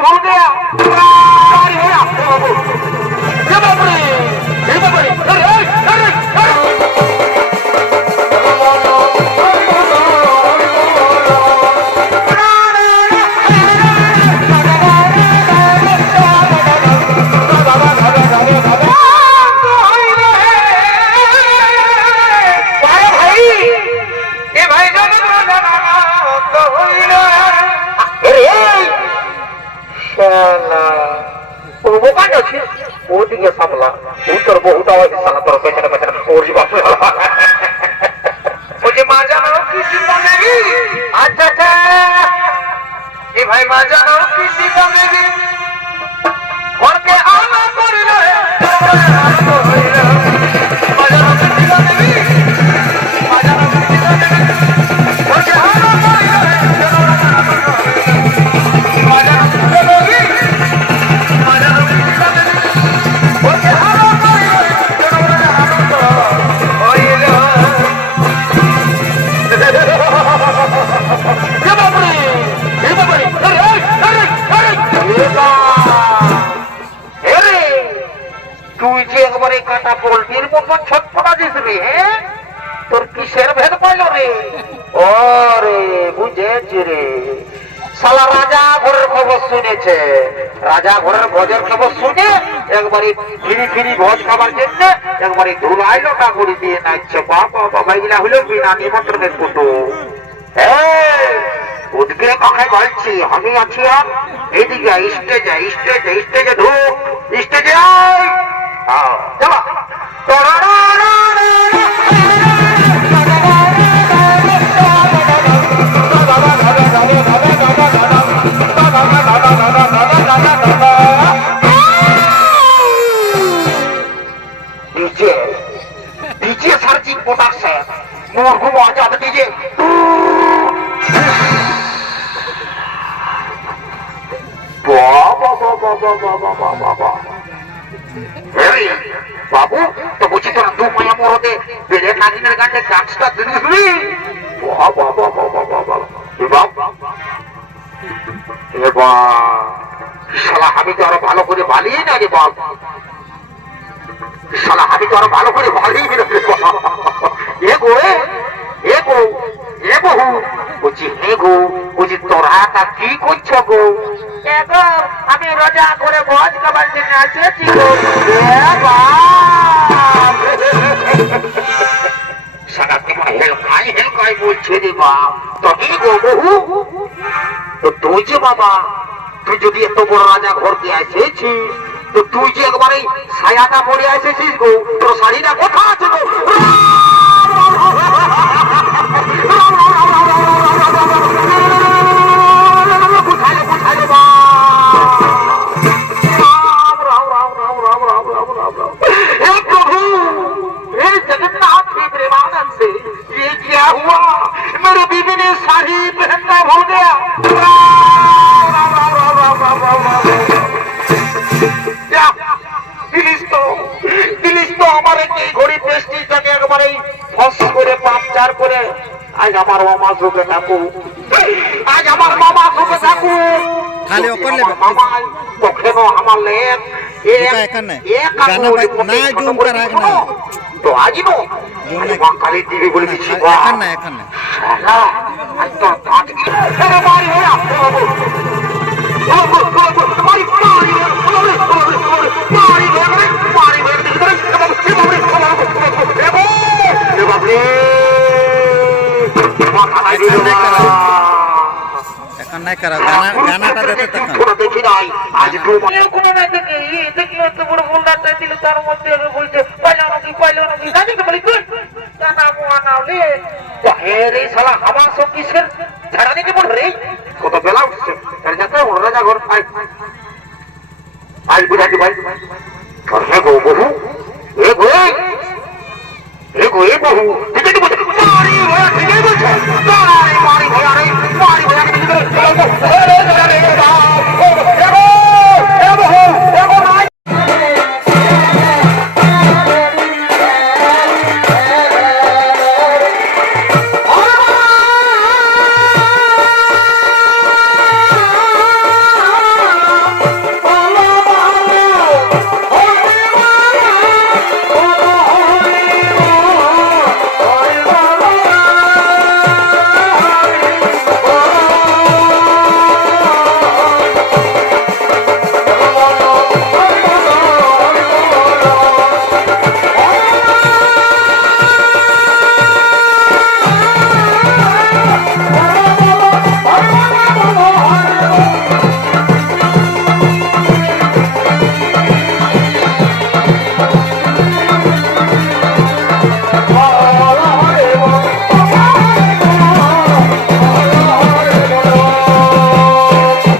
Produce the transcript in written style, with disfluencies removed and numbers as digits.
भूल गया ওদিকে সামলা উত্তর বহুটা সালা তোর পেছনে পেছনে ওরি বাপ ওই মা জানো কি চিন্তা নেই আচ্ছা আচ্ছা এ ভাই মা জানো কি চিন্তা নেই ঘরকে আলো করিল মা জানো কি চিন্তা নেই মা জানো কি চিন্তা নেই ঘরকে আলো করিল মা জানো কি চিন্তা নেই মা জানো কি চিন্তা নেই তুই যে একবারে কাটা পোল্ট্রির মতন ছটফটা দিস রে তোর কিসের ভেদ পাইল রে ওরে বুঝেছি রে শালা রাজা ঘরের খবর শুনেছে রাজা ঘরের ভোজের খবর শুনে একবারে ফিরি ফিরি ভোজ খাবার জন্য একবারে ধুলাই লোটা করে দিয়ে নাচছে বাবা বাবা এগুলা হলো বিনা নিমন্ত্রণের কুটু ওদিকে কাকায় বলছি আমি আছি আর এইদিকে স্টেজে স্টেজে স্টেজে ঢুক স্টেজে চলো डीजे सर्चिंग प्रोडक्शन मुर्गू आजाद डीजे बाबू तो बुझी तो तू माया मोरते बेले नागिনের গানে ডান্সটা দিলি বাবা বাবা বাবা বাবা শালা আমি তো আরো ভালো করে বালিয়ে না রে বাবা শালা আমি তো আরো ভালো করে বালিয়ে না রে বাবা এ গো এ গো এ বহু বুঝি হে গো বুঝি তোরা তা কি করছো গো এগো আমি রাজা করে ভোজ খাবার জন্য আসেছি গো সারা তোমার হেলকাই বলছে রে বাপ তো হে গো বহু তো তুই যে বাবা তুই যদি এত বড় রাজা ঘরকে এসেছিস তো তুই যে একবারে ছায়াটা পড়ে এসেছিস গো তোর শাড়িটা কোথা আছে গো मेरे बीबी ने साड़ी पहनना भूल गया दिलिस तो हमारे घड़ी पेस्टी जाके একবারে ফস করে পাঁচচার করে আজ আমার মামা সুখে থাকু আজ আমার মামা সুখে থাকু খালি ওকলে মামা কখনো আমার লেন এখানে গানা না জুম করা না তো আজই নো কালি টিভি বলে দিচ্ছি এখানে এখানে আজ তো দাঁত গিয়ে মারি হয়ে এখন নাই করা গানাটা দিতে তখন দেখি নাই আজ কোনো না দেখে দেখলো তো বড় গোলদারটা দিল তার মধ্যে বলছে পাইলো নাকি দাদিকে বলি তুই গানা মোয়ানাও লে রে শালা আমার সব কিসের ঝাড়া দিতে বল রে কত বেলা উঠছে তার যাতে রাজা ঘর আই আই বুঝাতে ভাই হে গো বহু এ গো এ বহু